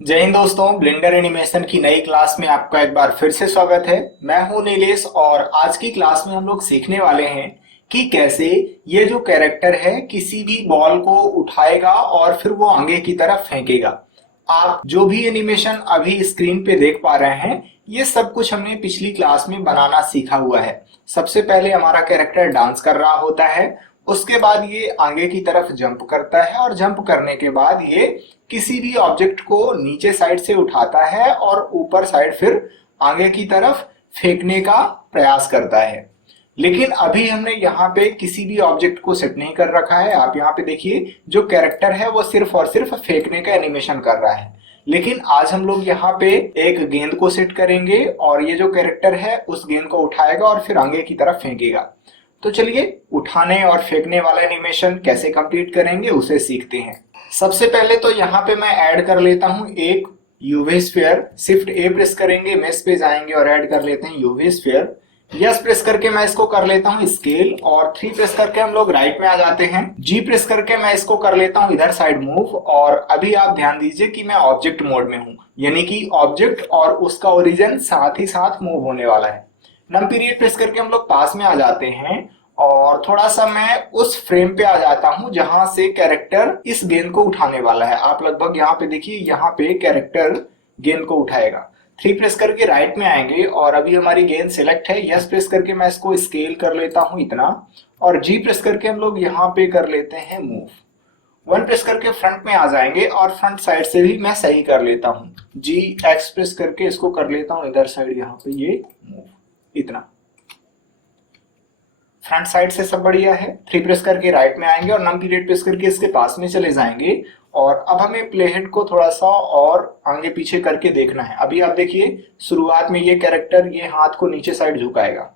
जय हिंद दोस्तों, blender animation की नई क्लास में आपका एक बार फिर से स्वागत है। मैं हूं नीलेश और आज की क्लास में हम लोग सीखने वाले हैं कि कैसे ये जो कैरेक्टर है किसी भी बॉल को उठाएगा और फिर वो आगे की तरफ फेंकेगा। आप जो भी एनिमेशन अभी स्क्रीन पे देख पा रहे हैं, ये सब कुछ हमने पिछली क्लास में बनाना सीखा हुआ है। सबसे पहले हमारा कैरेक्टर डांस कर रहा होता है, उसके बाद ये आगे की तरफ जंप करता है और जंप करने के बाद ये किसी भी ऑब्जेक्ट को नीचे साइड से उठाता है और ऊपर साइड फिर आगे की तरफ फेंकने का प्रयास करता है। लेकिन अभी हमने यहाँ पे किसी भी ऑब्जेक्ट को सेट नहीं कर रखा है। आप यहाँ पे देखिए, जो कैरेक्टर है वो सिर्फ और सिर्फ फेंकने का एनिमेशन कर रहा है। लेकिन आज हम लोग यहाँ पे एक गेंद को सेट करेंगे और ये जो कैरेक्टर है उस गेंद को उठाएगा और फिर आगे की तरफ फेंकेगा। तो चलिए उठाने और फेंकने वाला एनिमेशन कैसे कंप्लीट करेंगे उसे सीखते हैं। सबसे पहले तो यहाँ पे मैं ऐड कर लेता हूँ एक यूवी स्फीयर। शिफ्ट ए प्रेस करेंगे, मेश पे जाएंगे और ऐड कर लेते हैं यूवी स्फीयर। यस प्रेस करके मैं इसको कर लेता हूँ स्केल और 3 प्रेस करके हम लोग राइट में आ जाते हैं। जी प्रेस करके मैं इसको कर लेता हूँ इधर साइड मूव। और अभी आप ध्यान दीजिए कि मैं ऑब्जेक्ट मोड में हूँ, यानी कि ऑब्जेक्ट और उसका ओरिजिन साथ ही साथ मूव होने वाला है। नम पीरियड प्रेस करके हम लोग पास में आ जाते हैं और थोड़ा सा मैं उस फ्रेम पे आ जाता हूं जहां से कैरेक्टर इस गेंद को उठाने वाला है। आप लगभग यहाँ पे देखिए, यहाँ पे कैरेक्टर गेंद को उठाएगा। 3 प्रेस करके राइट में आएंगे और अभी हमारी गेंद सिलेक्ट है। यस प्रेस करके मैं इसको स्केल कर लेता हूं इतना और जी प्रेस करके हम लोग यहाँ पे कर लेते हैं मूव। 1 प्रेस करके फ्रंट में आ जाएंगे और फ्रंट साइड से भी मैं सही कर लेता हूँ। जी एक्स प्रेस करके इसको कर लेता हूँ इधर साइड, यहाँ पे ये मूव इतना। फ्रंट साइड से सब बढ़िया है। 3 प्रेस करके राइट में आएंगे और नम पीरियड प्रेस करके इसके पास में चले जाएंगे और अब हमें प्ले हेड को थोड़ा सा और आगे पीछे करके देखना है। अभी आप देखिए, शुरुआत में ये कैरेक्टर ये हाथ को नीचे साइड झुकाएगा।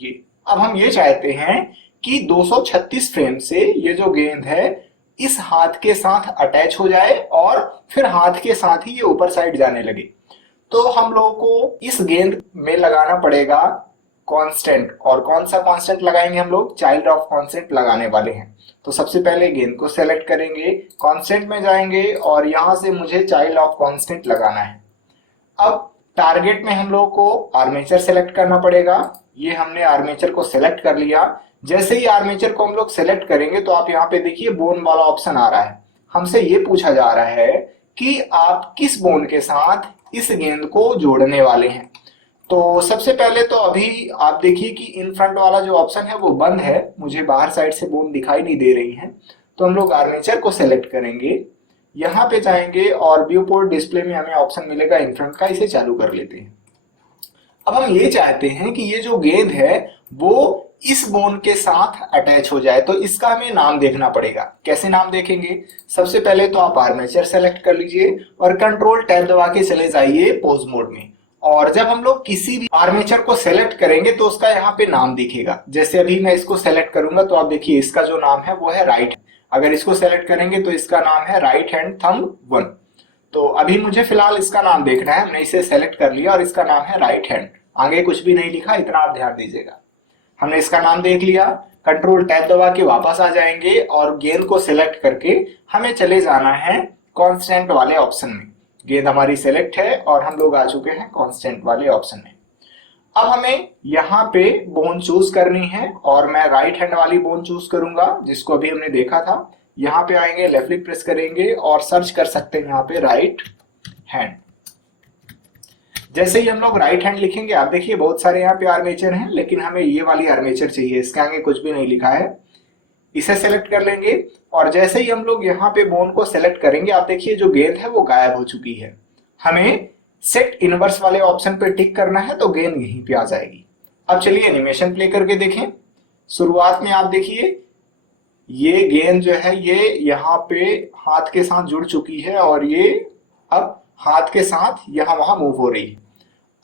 ये अब हम ये चाहते हैं कि 236 फ्रेम से ये जो गेंद है इस हाथ के साथ अटैच हो जाए और फिर हाथ के साथ ही ये ऊपर साइड जाने लगे। तो हम लोगों को इस गेंद में लगाना पड़ेगा कांस्टेंट। और कौन सा कांस्टेंट लगाएंगे हम लोग? चाइल्ड ऑफ कांस्टेंट लगाने वाले हैं। तो सबसे पहले गेंद को सेलेक्ट करेंगे, कांस्टेंट में जाएंगे और यहां से मुझे चाइल्ड ऑफ कांस्टेंट लगाना है। अब टारगेट में हम लोग को आर्मेचर सेलेक्ट करना पड़ेगा। ये हमने आर्मेचर को सेलेक्ट कर लिया। जैसे ही आर्मेचर को हम लोग सेलेक्ट करेंगे तो आप यहाँ पे देखिए बोन वाला ऑप्शन आ रहा है। हमसे ये पूछा जा रहा है कि आप किस बोन के साथ इस गेंद को जोड़ने वाले हैं। तो सबसे पहले तो अभी आप देखिए कि इन फ्रंट वाला जो ऑप्शन है वो बंद है, मुझे बाहर साइड से बोन दिखाई नहीं दे रही है। तो हम लोग आर्मेचर को सेलेक्ट करेंगे, यहाँ पे जाएंगे और व्यू पोर्ट डिस्प्ले में हमें ऑप्शन मिलेगा इन फ्रंट का, इसे चालू कर लेते हैं। अब हम ये चाहते हैं कि ये जो गेंद है वो इस बोन के साथ अटैच हो जाए, तो इसका हमें नाम देखना पड़ेगा। कैसे नाम देखेंगे? सबसे पहले तो आप आर्मेचर सेलेक्ट कर लीजिए और कंट्रोल टैब दबा के चले जाइए पोज मोड में। और जब हम लोग किसी भी आर्मेचर को सेलेक्ट करेंगे तो उसका यहाँ पे नाम दिखेगा। जैसे अभी मैं इसको सेलेक्ट करूंगा तो आप देखिए इसका जो नाम है वो है राइट। अगर इसको सेलेक्ट करेंगे तो इसका नाम है राइट हैंड थंब 1। तो अभी मुझे फिलहाल इसका नाम देखना है। हमने इसे सेलेक्ट कर लिया और इसका नाम है राइट हैंड। आगे कुछ भी नहीं लिखा, इतना आप ध्यान दीजिएगा। हमने इसका नाम देख लिया। कंट्रोल टैब दबा के वापस आ जाएंगे और गेंद को सिलेक्ट करके हमें चले जाना है कांस्टेंट वाले ऑप्शन में। गेंद हमारी सेलेक्ट है और हम लोग आ चुके हैं कांस्टेंट वाले ऑप्शन में। अब हमें यहाँ पे बोन चूज करनी है और मैं राइट हैंड वाली बोन चूज करूंगा जिसको अभी हमने देखा था। यहाँ पे आएंगे, लेफ्ट क्लिक प्रेस करेंगे और सर्च कर सकते हैं यहाँ पे राइट हैंड। जैसे ही हम लोग राइट हैंड लिखेंगे आप देखिए बहुत सारे यहाँ पे आर्मेचर हैं, लेकिन हमें ये वाली आर्मेचर चाहिए। इसके आगे कुछ भी नहीं लिखा है। इसे सेलेक्ट कर लेंगे और जैसे ही हम लोग यहाँ पे बोन को सेलेक्ट करेंगे आप देखिए जो गेंद है वो गायब हो चुकी है। हमें सेट इनवर्स वाले ऑप्शन पे टिक करना है तो गेंद यहीं पे आ जाएगी। अब चलिए एनिमेशन प्ले करके देखें। शुरुआत में आप देखिए ये गेंद जो है ये यहाँ पे हाथ के साथ जुड़ चुकी है और ये अब हाथ के साथ यहाँ वहां मूव हो रही है।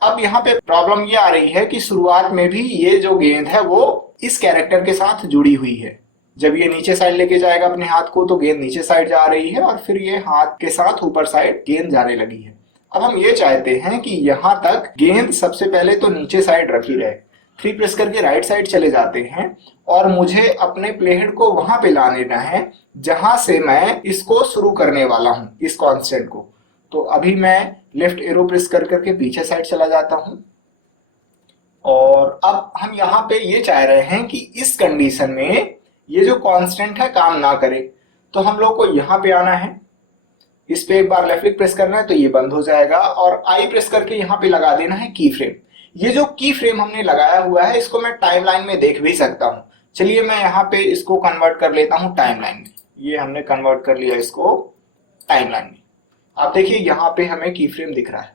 अब यहाँ पे प्रॉब्लम ये आ रही है कि शुरुआत में भी ये जो गेंद है वो इस कैरेक्टर के साथ जुड़ी हुई है। जब ये नीचे साइड लेके जाएगा अपने हाथ को तो गेंद नीचे साइड जा रही है और फिर ये हाथ के साथ ऊपर साइड गेंद जाने लगी है। अब हम ये चाहते हैं कि यहाँ तक गेंद सबसे पहले तो नीचे साइड रखी रहे। 3 प्रेस करके राइट साइड चले जाते हैं और मुझे अपने प्लेहेड को वहां पे ला लेना है जहां से मैं इसको शुरू करने वाला हूं, इस कांस्टेंट को। तो अभी मैं लेफ्ट एरो प्रेस कर करके पीछे साइड चला जाता हूं और अब हम यहाँ पे ये चाह रहे हैं कि इस कंडीशन में ये जो कांस्टेंट है काम ना करे, तो हम लोग को यहाँ पे आना है, इस पे एक बार लेफ्ट क्लिक प्रेस करना है तो ये बंद हो जाएगा और आई प्रेस करके यहाँ पे लगा देना है की फ्रेम। ये जो की फ्रेम हमने लगाया हुआ है इसको मैं टाइमलाइन में देख भी सकता हूँ। चलिए मैं यहाँ पे इसको कन्वर्ट कर लेता हूँ टाइमलाइन में। ये हमने कन्वर्ट कर लिया इसको टाइमलाइन में। आप देखिए यहाँ पे हमें की फ्रेम दिख रहा है।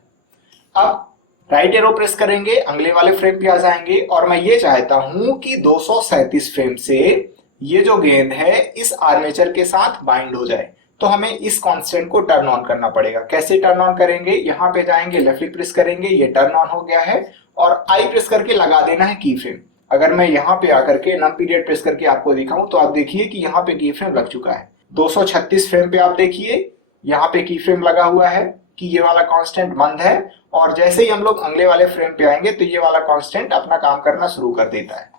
अब राइट एरो प्रेस करेंगे, अगले वाले फ्रेम पे आ जाएंगे और मैं ये चाहता हूं कि 237 फ्रेम से ये जो गेंद है इस आर्मेचर के साथ बाइंड हो जाए। तो हमें इस कांस्टेंट को टर्न ऑन करना पड़ेगा। कैसे टर्न ऑन करेंगे, यहाँ पे जाएंगे, लेफ्ट क्लिक प्रेस करेंगे, ये टर्न ऑन हो गया है और आई प्रेस करके लगा देना है की फ्रेम। अगर मैं यहाँ पे आकर के नम पीरियड प्रेस करके आपको दिखाऊं तो आप देखिए कि यहाँ पे की फ्रेम लग चुका है। 236 फ्रेम पे आप देखिए यहाँ पे की फ्रेम लगा हुआ है कि ये वाला कांस्टेंट बंद है और जैसे ही हम लोग अगले वाले फ्रेम पे आएंगे तो ये वाला कांस्टेंट अपना काम करना शुरू कर देता है।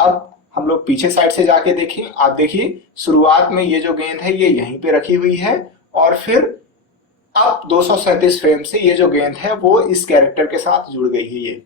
अब हम लोग पीछे साइड से जाके देखें, आप देखिए शुरुआत में ये जो गेंद है ये यहीं पे रखी हुई है और फिर अब 237 फ्रेम से ये जो गेंद है वो इस कैरेक्टर के साथ जुड़ गई है। ये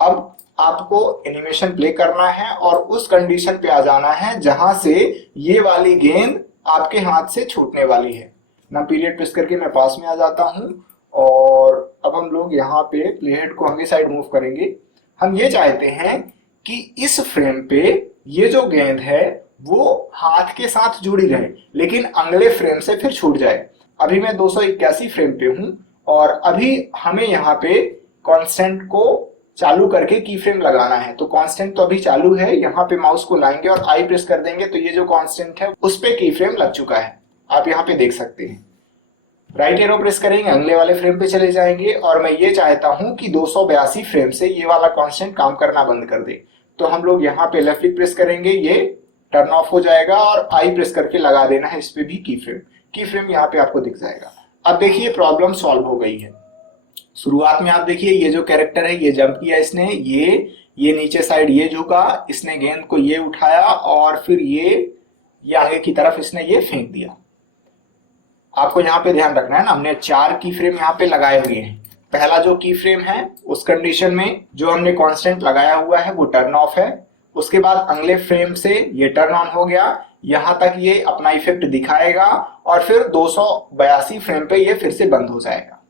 अब आपको एनिमेशन प्ले करना है और उस कंडीशन पे आ जाना है जहां से ये वाली गेंद आपके हाथ से छूटने वाली है। नम पीरियड प्रेस करके मैं पास में आ जाता हूं और अब हम लोग यहाँ पे प्लेहेड को आगे साइड मूव करेंगे। हम ये चाहते हैं कि इस फ्रेम पे ये जो गेंद है वो हाथ के साथ जुड़ी रहे लेकिन अगले फ्रेम से फिर छूट जाए। अभी मैं 281 फ्रेम पे हूं और अभी हमें यहाँ पे कांस्टेंट को चालू करके की फ्रेम लगाना है। तो कांस्टेंट तो अभी चालू है, यहाँ पे माउस को लाएंगे और आई प्रेस कर देंगे तो ये जो कांस्टेंट है उस पे की फ्रेम लग चुका है। आप यहाँ पे देख सकते हैं। राइट एरो प्रेस करेंगे, अगले वाले फ्रेम पे चले जाएंगे और मैं ये चाहता हूं कि 282 फ्रेम से ये वाला कांस्टेंट काम करना बंद कर दे। तो हम लोग यहाँ पे लेफ्ट क्लिक प्रेस करेंगे, ये टर्न ऑफ हो जाएगा और आई प्रेस करके लगा देना है इस पे भी की फ्रेम। की फ्रेम यहाँ पे आपको दिख जाएगा। अब देखिए प्रॉब्लम सॉल्व हो गई है। शुरुआत में आप देखिए ये जो कैरेक्टर है ये जंप किया इसने, ये नीचे साइड ये झुका, इसने गेंद को ये उठाया और फिर ये आगे की तरफ इसने ये फेंक दिया। आपको यहाँ पे ध्यान रखना है ना, हमने 4 की फ्रेम यहाँ पे लगाए हुए हैं। पहला जो की फ्रेम है उस कंडीशन में जो हमने कांस्टेंट लगाया हुआ है वो टर्न ऑफ है। उसके बाद अगले फ्रेम से ये टर्न ऑन हो गया, यहां तक ये अपना इफेक्ट दिखाएगा और फिर 282 फ्रेम पे ये फिर से बंद हो जाएगा।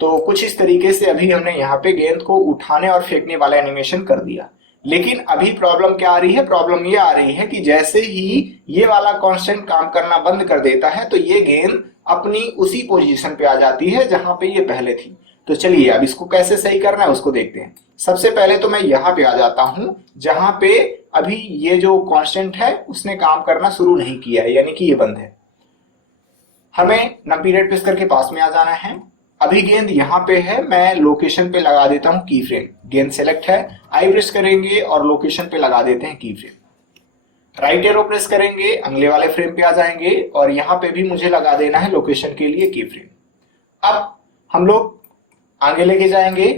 तो कुछ इस तरीके से अभी हमने यहाँ पे गेंद को उठाने और फेंकने वाला एनिमेशन कर दिया। लेकिन अभी प्रॉब्लम क्या आ रही है, प्रॉब्लम ये आ रही है कि जैसे ही ये वाला कांस्टेंट काम करना बंद कर देता है तो ये गेंद अपनी उसी पोजीशन पे आ जाती है जहां पे ये पहले थी। तो चलिए अब इसको कैसे सही करना है उसको देखते हैं। सबसे पहले तो मैं यहाँ पे आ जाता हूं जहां पे अभी ये जो कांस्टेंट है उसने काम करना शुरू नहीं किया है, यानी कि ये बंद है। हमें नम पीरियड प्रेस करके पास में आ जाना है। अभी गेंद यहाँ पे है, मैं लोकेशन पे लगा देता हूँ की फ्रेम। गेंद सेलेक्ट है, आई प्रेस करेंगे और लोकेशन पे लगा देते हैं की फ्रेम। राइट एरो प्रेस करेंगे, अगले वाले फ्रेम पे आ जाएंगे और यहाँ पे भी मुझे लगा देना है लोकेशन के लिए की फ्रेम। अब हम लोग आगे लेके जाएंगे,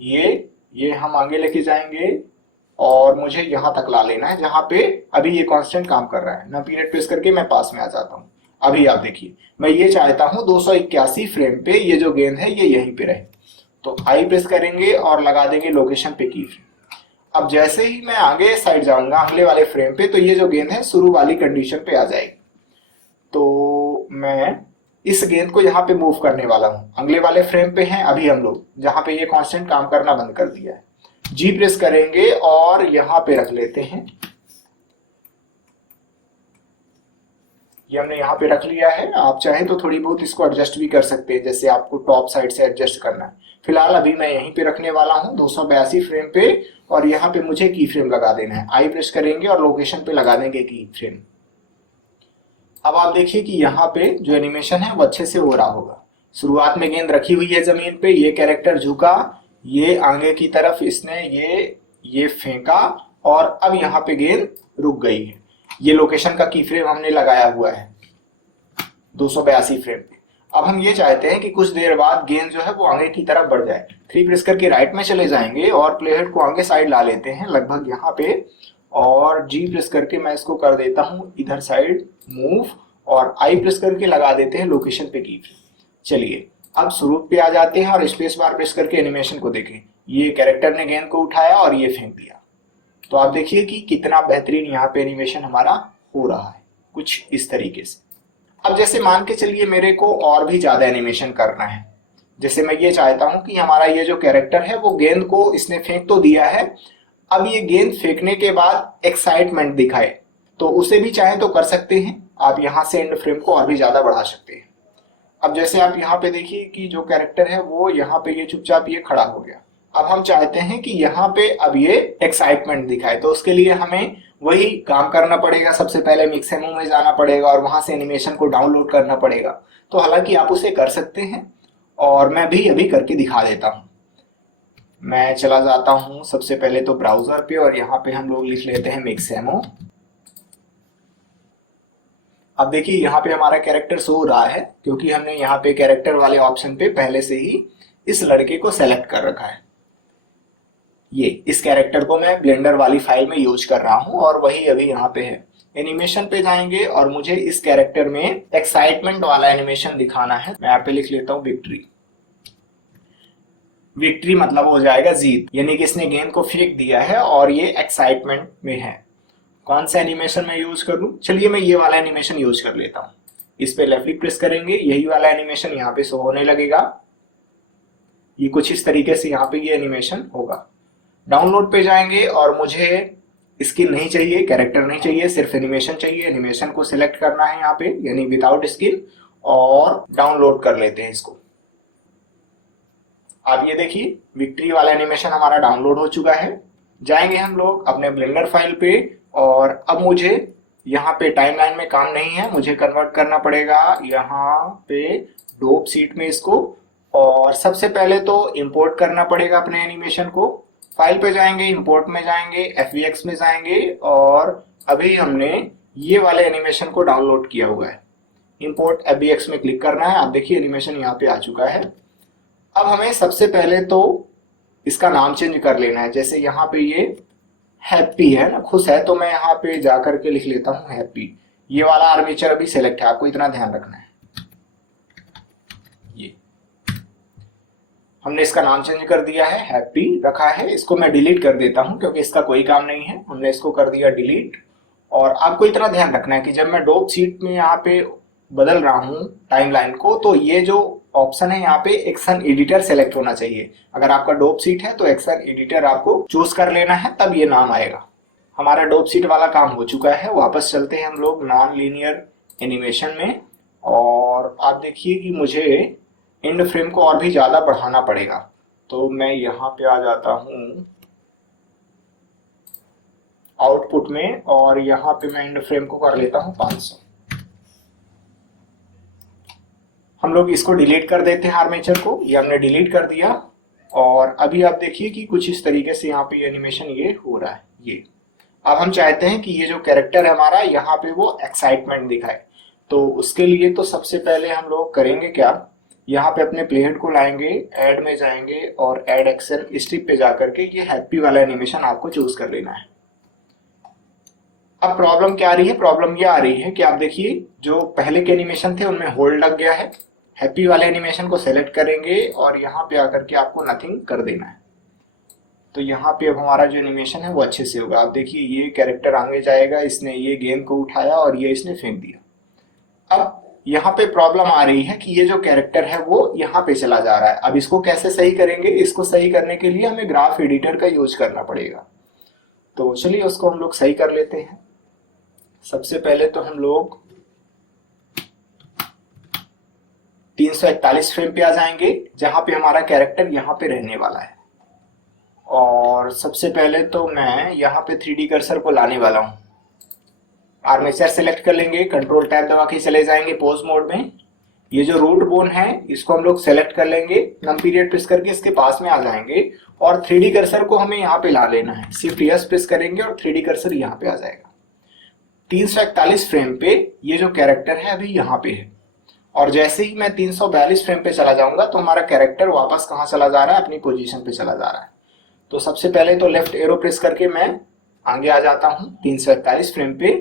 ये हम आगे लेके जाएंगे और मुझे यहाँ तक ला लेना है जहां पे अभी ये कांस्टेंट काम कर रहा है। नम पीरियड प्रेस करके मैं पास में आ जाता हूँ। अभी आप देखिए मैं ये चाहता हूं 281 फ्रेम पे ये जो गेंद है ये यहीं पे रहे। तो आई प्रेस करेंगे और लगा देंगे लोकेशन पे की फ्रेम। अब जैसे ही मैं आगे साइड जाऊंगा अगले वाले फ्रेम पे तो ये जो गेंद है शुरू वाली कंडीशन पे आ जाएगी। तो मैं इस गेंद को यहाँ पे मूव करने वाला हूँ। अगले वाले फ्रेम पे हैं अभी हम लोग जहां पे ये कांस्टेंट काम करना बंद कर दिया है। जी प्रेस करेंगे और यहाँ पे रख लेते हैं। ये हमने यहाँ पे रख लिया है। आप चाहें तो थोड़ी बहुत इसको एडजस्ट भी कर सकते हैं, जैसे आपको टॉप साइड से एडजस्ट करना है। फिलहाल अभी मैं यहीं पे रखने वाला हूँ 282 फ्रेम पे और यहाँ पे मुझे की फ्रेम लगा देना है। आई प्रेस करेंगे और लोकेशन पे लगा देंगे की फ्रेम। अब आप देखिए कि यहाँ पे जो एनिमेशन है वो अच्छे से हो रहा होगा। शुरुआत में गेंद रखी हुई है जमीन पे, ये कैरेक्टर झुका, ये आगे की तरफ इसने ये फेंका और अब यहाँ पे गेंद रुक गई है। ये लोकेशन का की फ्रेम हमने लगाया हुआ है 282 फ्रेम पे। अब हम ये चाहते हैं कि कुछ देर बाद गेंद जो है वो आगे की तरफ बढ़ जाए। 3 प्रेस करके राइट में चले जाएंगे और प्लेहेड को आगे साइड ला लेते हैं लगभग यहाँ पे और जी प्रेस करके मैं इसको कर देता हूँ इधर साइड मूव और आई प्रेस करके लगा देते हैं लोकेशन पे की फ्रेम। चलिए अब शुरू पे आ जाते हैं और स्पेस बार प्रेस करके एनिमेशन को देखें। ये कैरेक्टर ने गेंद को उठाया और ये फेंक दिया। तो आप देखिए कि कितना बेहतरीन यहाँ पे एनिमेशन हमारा हो रहा है, कुछ इस तरीके से। अब जैसे मान के चलिए मेरे को और भी ज्यादा एनिमेशन करना है। जैसे मैं ये चाहता हूं कि हमारा ये जो कैरेक्टर है वो गेंद को इसने फेंक तो दिया है, अब ये गेंद फेंकने के बाद एक्साइटमेंट दिखाए। तो उसे भी चाहे तो कर सकते हैं, आप यहाँ से एंड फ्रेम को और भी ज्यादा बढ़ा सकते हैं। अब जैसे आप यहाँ पे देखिए कि जो कैरेक्टर है वो यहाँ पे ये चुपचाप ये खड़ा हो गया। अब हम चाहते हैं कि यहाँ पे अब ये एक्साइटमेंट दिखाए, तो उसके लिए हमें वही काम करना पड़ेगा। सबसे पहले मिक्सेमो में जाना पड़ेगा और वहां से एनिमेशन को डाउनलोड करना पड़ेगा। तो हालांकि आप उसे कर सकते हैं और मैं भी अभी करके दिखा देता हूं। मैं चला जाता हूं सबसे पहले तो ब्राउजर पे और यहाँ पे हम लोग लिख लेते हैं मिक्सेमो। अब देखिए यहाँ पे हमारा कैरेक्टर शो हो रहा है क्योंकि हमने यहाँ पे कैरेक्टर वाले ऑप्शन पे पहले से ही इस लड़के को सेलेक्ट कर रखा है। ये इस कैरेक्टर को मैं ब्लेंडर वाली फाइल में यूज कर रहा हूं और वही अभी यहाँ पे है। एनिमेशन पे जाएंगे और मुझे इस कैरेक्टर में एक्साइटमेंट वाला एनिमेशन दिखाना है। मैं यहाँ पे लिख लेता हूँ विक्ट्री। विक्ट्री मतलब हो जाएगा जीत, यानी कि इसने गेंद को फेंक दिया है और ये एक्साइटमेंट में है। कौन सा एनिमेशन मैं यूज कर लूं? चलिए मैं ये वाला एनिमेशन यूज कर लेता हूं। इस पे लेफ्ट क्लिक प्रेस करेंगे, यही वाला एनिमेशन यहाँ पे शो होने लगेगा। ये कुछ इस तरीके से यहाँ पे ये एनिमेशन होगा। डाउनलोड पे जाएंगे और मुझे स्किन नहीं चाहिए, कैरेक्टर नहीं चाहिए, सिर्फ एनिमेशन चाहिए। एनिमेशन को सिलेक्ट करना है यहाँ पे, यानी विदाउट स्किन, और डाउनलोड कर लेते हैं इसको। अब ये देखिए विक्ट्री वाला एनिमेशन हमारा डाउनलोड हो चुका है। जाएंगे हम लोग अपने ब्लेंडर फाइल पे और अब मुझे यहाँ पे टाइमलाइन में काम नहीं है, मुझे कन्वर्ट करना पड़ेगा यहाँ पे डोप सीट में इसको। और सबसे पहले तो इंपोर्ट करना पड़ेगा अपने एनिमेशन को। फाइल पे जाएंगे, इंपोर्ट में जाएंगे, FBX में जाएंगे और अभी हमने ये वाले एनिमेशन को डाउनलोड किया हुआ है। इंपोर्ट FBX में क्लिक करना है। आप देखिए एनिमेशन यहाँ पे आ चुका है। अब हमें सबसे पहले तो इसका नाम चेंज कर लेना है। जैसे यहाँ पे ये हैप्पी है ना, खुश है, तो मैं यहाँ पे जाकर के लिख लेता हूँ हैप्पी। ये वाला आर्मेचर अभी सेलेक्ट है, आपको इतना ध्यान रखना है। ये हमने इसका नाम चेंज कर दिया है, हैप्पी रखा है। इसको मैं डिलीट कर देता हूँ क्योंकि इसका कोई काम नहीं है। हमने इसको कर दिया डिलीट। और आपको इतना ध्यान रखना है कि जब मैं डोप सीट में यहाँ पे बदल रहा हूँ टाइमलाइन को, तो ये जो ऑप्शन है यहाँ पे एक्शन एडिटर सेलेक्ट होना चाहिए। अगर आपका डोप सीट है तो एक्शन एडिटर आपको चूज कर लेना है, तब ये नाम आएगा। हमारा डोप सीट वाला काम हो चुका है। वापस चलते हैं हम लोग नॉन लीनियर एनिमेशन में और आप देखिए कि मुझे एंड फ्रेम को और भी ज्यादा बढ़ाना पड़ेगा। तो मैं यहाँ पे आ जाता हूँ आउटपुट में और यहाँ पे मैं एंड फ्रेम को कर लेता हूँ 500। हम लोग इसको डिलीट कर देते हैं आर्मेचर को। ये हमने डिलीट कर दिया और अभी आप देखिए कि कुछ इस तरीके से यहाँ पे एनिमेशन ये हो रहा है। ये अब हम चाहते हैं कि ये जो कैरेक्टर है हमारा यहाँ पे वो एक्साइटमेंट दिखाए। तो उसके लिए तो सबसे पहले हम लोग करेंगे क्या, यहाँ पे अपने प्लेहेड को लाएंगे, ऐड में जाएंगे और ऐड एक्शन स्ट्रिप पे जाकर के ये हैप्पी वाला एनिमेशन आपको चूज कर लेना है। अब प्रॉब्लम क्या आ रही है? प्रॉब्लम ये आ रही है कि आप देखिए जो पहले के एनिमेशन थे उनमें होल्ड लग गया है। हैप्पी वाले एनिमेशन को सेलेक्ट करेंगे और यहाँ पे आकर के आपको नथिंग कर देना है। तो यहाँ पे अब हमारा जो एनिमेशन है वो अच्छे से होगा। आप देखिए ये कैरेक्टर आगे जाएगा, इसने ये गेंद को उठाया और ये इसने फेंक दिया। अब यहाँ पे प्रॉब्लम आ रही है कि ये जो कैरेक्टर है वो यहाँ पे चला जा रहा है। अब इसको कैसे सही करेंगे? इसको सही करने के लिए हमें ग्राफ एडिटर का यूज करना पड़ेगा। तो चलिए उसको हम लोग सही कर लेते हैं। सबसे पहले तो हम लोग 341 फ्रेम पे आ जाएंगे जहां पे हमारा कैरेक्टर यहाँ पे रहने वाला है। और सबसे पहले तो मैं यहाँ पे 3D कर्सर को लाने वाला हूँ। आर्मेचर सेलेक्ट कर लेंगे, कंट्रोल टैब दबा के चले जाएंगे पोज मोड में। ये जो रूट बोन है इसको हम लोग सेलेक्ट कर लेंगे, नम पीरियड प्रेस करके इसके पास में आ जाएंगे और 3D कर्सर को हमें यहाँ पे ला लेना है। शिफ्ट S प्रेस करेंगे और 3D कर्सर यहाँ पे आ जाएगा। 341 फ्रेम पे ये जो कैरेक्टर है अभी यहाँ पे है और जैसे ही मैं 342 फ्रेम पे चला जाऊंगा तो हमारा कैरेक्टर वापस कहाँ चला जा रहा है? अपनी पोजीशन पे चला जा रहा है। तो सबसे पहले तो लेफ्ट एरो प्रेस करके मैं आगे आ जाता हूँ 341 फ्रेम पे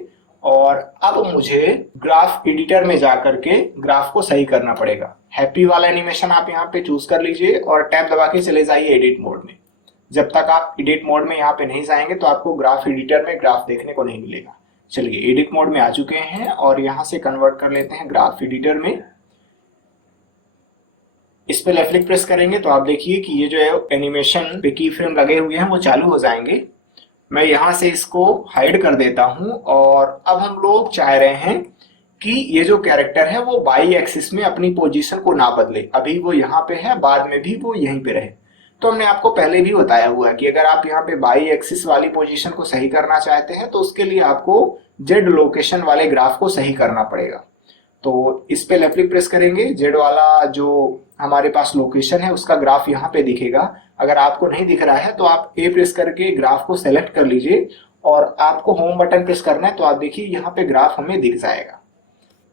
और अब मुझे ग्राफ एडिटर में जाकर के ग्राफ को सही करना पड़ेगा। हैप्पी वाला एनिमेशन आप यहाँ पे चूज कर लीजिए और टैब दबा के चले जाइए एडिट मोड में। जब तक आप एडिट मोड में यहाँ पे नहीं जाएंगे तो आपको ग्राफ एडिटर में ग्राफ देखने को नहीं मिलेगा। चलिए एडिट मोड में आ चुके हैं और यहाँ से कन्वर्ट कर लेते हैं ग्राफ एडिटर में। इस पे लेफ्ट क्लिक प्रेस करेंगे तो आप देखिए कि ये जो है एनिमेशन पे की फ्रेम लगे हुए हैं वो चालू हो जाएंगे। मैं यहाँ से इसको हाइड कर देता हूँ और अब हम लोग चाह रहे हैं कि ये जो कैरेक्टर है वो बाई एक्सिस में अपनी पोजीशन को ना बदले। अभी वो यहाँ पे है, बाद में भी वो यहीं पे रहे। तो हमने आपको पहले भी बताया हुआ है कि अगर आप यहाँ पे बाई एक्सिस वाली पोजीशन को सही करना चाहते हैं तो उसके लिए आपको जेड लोकेशन वाले ग्राफ को सही करना पड़ेगा। तो इस पे लेफ्ट क्लिक प्रेस करेंगे, जेड वाला जो हमारे पास लोकेशन है उसका ग्राफ यहाँ पे दिखेगा। अगर आपको नहीं दिख रहा है तो आप ए प्रेस करके ग्राफ को सेलेक्ट कर लीजिए और आपको होम बटन प्रेस करना है तो आप देखिए यहाँ पे ग्राफ हमें दिख जाएगा।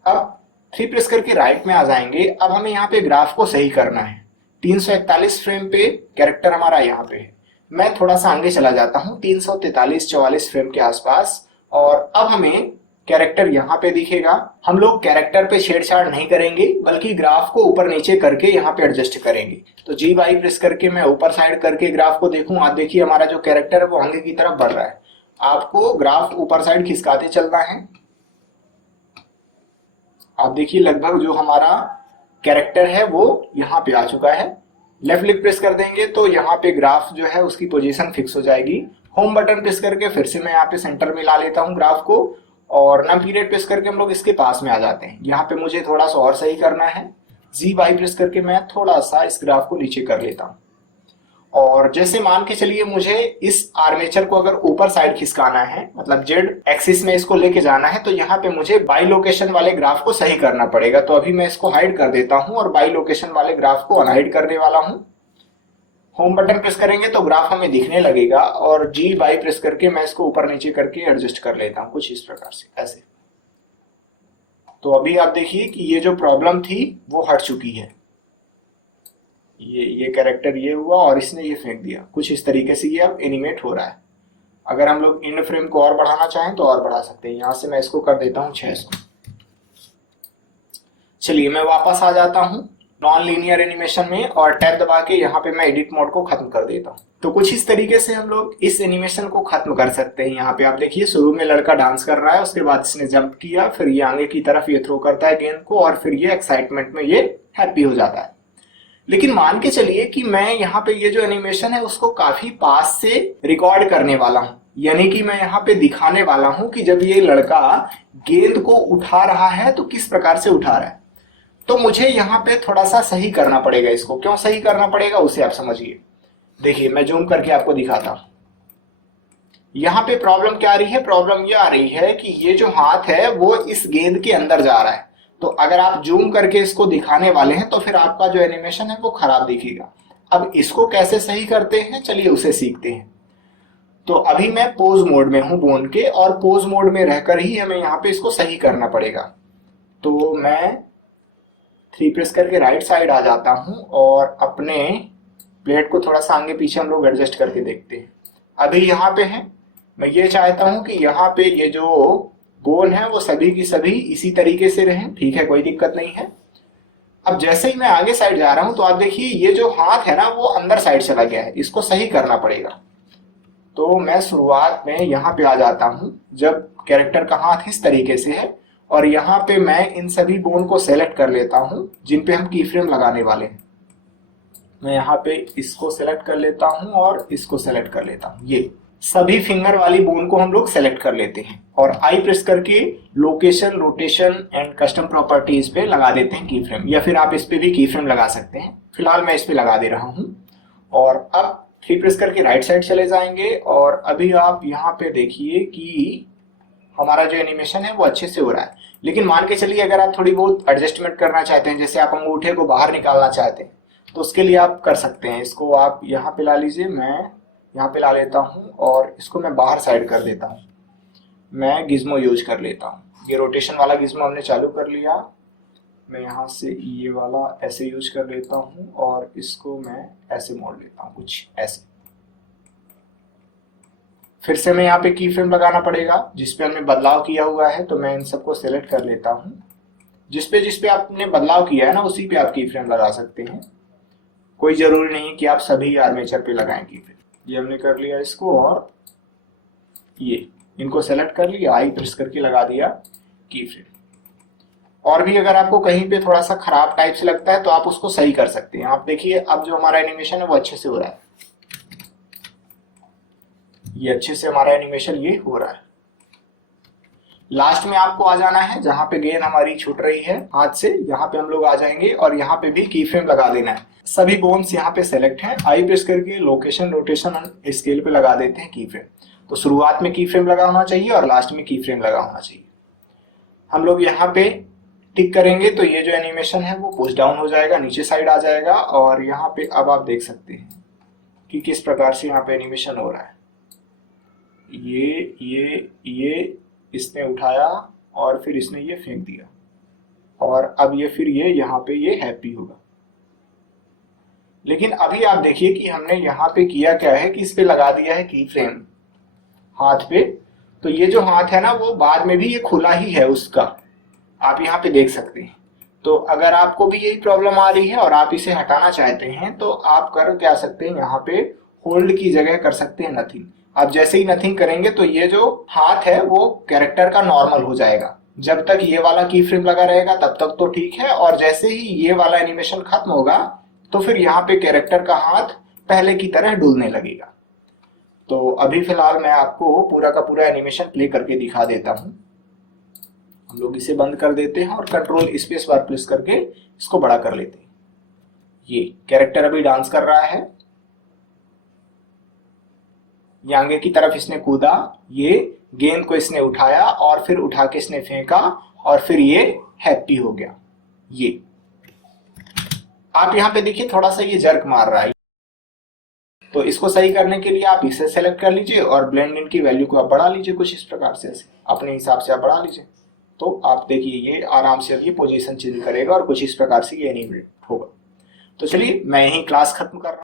अब 3 प्रेस करके राइट में आ जाएंगे। अब हमें यहाँ पे ग्राफ को सही करना है। 341 फ्रेम पे कैरेक्टर हमारा यहाँ पे है। मैं थोड़ा सा आगे चला जाता हूँ 343-44 फ्रेम के आसपास और अब हमें कैरेक्टर यहाँ पे दिखेगा। हम लोग कैरेक्टर पे छेड़छाड़ नहीं करेंगे बल्कि ग्राफ को ऊपर नीचे करके यहाँ पे एडजस्ट करेंगे। तो जी वाई प्रेस करके मैं ऊपर साइड करके ग्राफ को देखूं, आप देखिए हमारा जो कैरेक्टर है वो आगे की तरफ बढ़ रहा है। आपको ग्राफ ऊपर साइड खिसकाते चलना है। आप देखिए लगभग जो हमारा कैरेक्टर है वो यहाँ पे आ चुका है। लेफ्ट क्लिक प्रेस कर देंगे तो यहाँ पे ग्राफ जो है उसकी पोजीशन फिक्स हो जाएगी। होम बटन प्रेस करके फिर से मैं यहाँ पे सेंटर में ला लेता हूँ ग्राफ को और नम पीरियड प्रेस करके हम लोग इसके पास में आ जाते हैं। यहाँ पे मुझे थोड़ा सा और सही करना है। जी वाई प्रेस करके मैं थोड़ा सा इस ग्राफ को नीचे कर लेता हूँ और जैसे मान के चलिए मुझे इस आर्मेचर को अगर ऊपर साइड खिसकाना है, मतलब जेड एक्सिस में इसको लेके जाना है, तो यहाँ पे मुझे बाई लोकेशन वाले ग्राफ को सही करना पड़ेगा। तो अभी मैं इसको हाइड कर देता हूँ और बाई लोकेशन वाले ग्राफ को अनहाइड करने वाला हूँ। होम बटन प्रेस करेंगे तो ग्राफ हमें दिखने लगेगा और जी वाई प्रेस करके मैं इसको ऊपर नीचे करके एडजस्ट कर लेता हूँ कुछ इस प्रकार से, ऐसे। तो अभी आप देखिए कि ये जो प्रॉब्लम थी वो हट चुकी है। ये कैरेक्टर ये हुआ और इसने ये फेंक दिया, कुछ इस तरीके से ये अब एनिमेट हो रहा है। अगर हम लोग इन फ्रेम को और बढ़ाना चाहें तो और बढ़ा सकते हैं। यहाँ से मैं इसको कर देता हूँ 600। चलिए मैं वापस आ जाता हूँ नॉन लीनियर एनिमेशन में और टैब दबा के यहाँ पे मैं एडिट मोड को खत्म कर देता हूँ। तो कुछ इस तरीके से हम लोग इस एनिमेशन को खत्म कर सकते हैं। यहाँ पे आप देखिए शुरू में लड़का डांस कर रहा है, उसके बाद इसने जंप किया, फिर ये आगे की तरफ ये थ्रो करता है गेंद को और फिर ये एक्साइटमेंट में ये हैप्पी हो जाता है। लेकिन मान के चलिए कि मैं यहाँ पे ये जो एनिमेशन है उसको काफी पास से रिकॉर्ड करने वाला हूँ, यानी कि मैं यहाँ पे दिखाने वाला हूँ कि जब ये लड़का गेंद को उठा रहा है तो किस प्रकार से उठा रहा है। तो मुझे यहाँ पे थोड़ा सा सही करना पड़ेगा। इसको क्यों सही करना पड़ेगा उसे आप समझिए। देखिए मैं जूम करके आपको दिखाता हूँ। यहाँ पे प्रॉब्लम क्या आ रही है? प्रॉब्लम ये आ रही है कि ये जो हाथ है वो इस गेंद के अंदर जा रहा है। तो अगर आप जूम करके इसको दिखाने वाले हैं तो फिर आपका जो एनिमेशन है वो खराब दिखेगा। अब इसको कैसे सही करते हैं, चलिए उसे सीखते हैं। तो अभी मैं पोज मोड में हूं बोन के और पोज मोड में रहकर ही हमें यहाँ पे इसको सही करना पड़ेगा। तो मैं 3 प्रेस करके राइट साइड आ जाता हूं और अपने प्लेट को थोड़ा सा आगे पीछे हम लोग एडजस्ट करके देखते हैं। अभी यहाँ पे है, मैं ये चाहता हूं कि यहाँ पे ये जो बोन है वो सभी की सभी इसी तरीके से रहें। ठीक है, कोई दिक्कत नहीं है। अब जैसे ही मैं आगे साइड जा रहा हूं तो आप देखिए ये जो हाथ है ना वो अंदर साइड चला गया है, इसको सही करना पड़ेगा। तो मैं शुरुआत में यहाँ पे आ जाता हूँ जब कैरेक्टर का हाथ इस तरीके से है और यहाँ पे मैं इन सभी बोन को सेलेक्ट कर लेता हूँ जिन पे हम की फ्रेम लगाने वाले हैं। मैं यहाँ पे इसको सेलेक्ट कर लेता हूँ और इसको सेलेक्ट कर लेता हूँ। ये सभी फिंगर वाली बोन को हम लोग सेलेक्ट कर लेते हैं और आई प्रेस करके location, rotation and custom properties पे लगा देते हैं की फ्रेम, या फिर आप इस पे भी की फ्रेम लगा सकते हैं। फिलहाल मैं इस पे लगा दे रहा हूँ और अब 3 प्रेस करके राइट साइड चले जाएंगे और अभी आप यहाँ पे देखिए कि हमारा जो एनिमेशन है वो अच्छे से हो रहा है। लेकिन मान के चलिए अगर आप थोड़ी बहुत एडजस्टमेंट करना चाहते हैं, जैसे आप अंगूठे को बाहर निकालना चाहते हैं, तो उसके लिए आप कर सकते हैं। इसको आप यहाँ पे ला लीजिए, मैं यहाँ पे ला लेता हूँ और इसको मैं बाहर साइड कर देता हूँ। मैं गिज्मो यूज कर लेता हूँ। ये रोटेशन वाला गिज्मो हमने चालू कर लिया। मैं यहाँ से ये वाला ऐसे यूज कर लेता हूँ और इसको मैं ऐसे मोड़ लेता हूँ, कुछ ऐसे। फिर से मैं यहाँ पे की फ्रेम लगाना पड़ेगा जिसपे हमने बदलाव किया हुआ है, तो मैं इन सबको सिलेक्ट कर लेता हूँ। जिसपे आपने बदलाव किया है ना उसी पे आप की फ्रेम लगा सकते हैं, कोई जरूरी नहीं कि आप सभी आर्मेचर पे लगाएं की फ्रेम। ये हमने कर लिया इसको, और ये इनको सेलेक्ट कर लिया, आई प्रेस करके लगा दिया की फ्रेम। और भी अगर आपको कहीं पे थोड़ा सा खराब टाइप से लगता है तो आप उसको सही कर सकते हैं। आप देखिए अब जो हमारा एनिमेशन है वो अच्छे से हो रहा है, ये अच्छे से हमारा एनिमेशन ये हो रहा है। लास्ट में आपको आ जाना है जहां पे गेंद हमारी छूट रही है हाथ से, यहाँ पे हम लोग आ जाएंगे और यहाँ पे भी की फ्रेम लगा देना है। सभी बोन्स यहाँ पे सेलेक्ट हैं, आई प्रेस करके लोकेशन रोटेशन स्केल पे लगा देते हैं की फ्रेम। तो शुरुआत में की फ्रेम लगा होना चाहिए और लास्ट में की फ्रेम लगा होना चाहिए। हम लोग यहाँ पे टिक करेंगे तो ये जो एनिमेशन है वो पुश डाउन हो जाएगा, नीचे साइड आ जाएगा। और यहाँ पे अब आप देख सकते हैं कि किस प्रकार से यहाँ पे एनिमेशन हो रहा है। ये इसने उठाया और फिर इसने ये फेंक दिया, और अब ये फिर ये यहाँ पे ये हैप्पी होगा। लेकिन अभी आप देखिए कि हमने यहाँ पे किया क्या है कि इस पे लगा दिया है की फ्रेम हाथ पे। तो ये जो हाथ है ना वो बाद में भी ये खुला ही है उसका, आप यहाँ पे देख सकते हैं। तो अगर आपको भी यही प्रॉब्लम आ रही है और आप इसे हटाना चाहते हैं तो आप कर क्या सकते हैं, यहाँ पे होल्ड की जगह कर सकते हैं नथिंग। आप जैसे ही नथिंग करेंगे तो ये जो हाथ है वो कैरेक्टर का नॉर्मल हो जाएगा। जब तक ये वाला की फ्रेम लगा रहेगा तब तक तो ठीक है, और जैसे ही ये वाला एनिमेशन खत्म होगा तो फिर यहाँ पे कैरेक्टर का हाथ पहले की तरह डुलने लगेगा। तो अभी फिलहाल मैं आपको पूरा का पूरा एनिमेशन प्ले करके दिखा देता हूँ। हम लोग इसे बंद कर देते हैं और कंट्रोल स्पेस बार प्रेस करके इसको बड़ा कर लेते हैं। ये कैरेक्टर अभी डांस कर रहा है, ये आगे की तरफ इसने कूदा, ये गेंद को इसने उठाया और फिर उठा के इसने फेंका और फिर ये हैप्पी हो गया। ये आप यहाँ पे देखिए थोड़ा सा ये जर्क मार रहा है, तो इसको सही करने के लिए आप इसे सेलेक्ट कर लीजिए और ब्लेंड इन की वैल्यू को आप बढ़ा लीजिए कुछ इस प्रकार से, अपने हिसाब से आप बढ़ा लीजिए। तो आप देखिए ये आराम से अब ये पोजीशन चेंज करेगा और कुछ इस प्रकार से ये एनिमेट होगा। तो चलिए मैं यही क्लास खत्म कर रहा हूँ।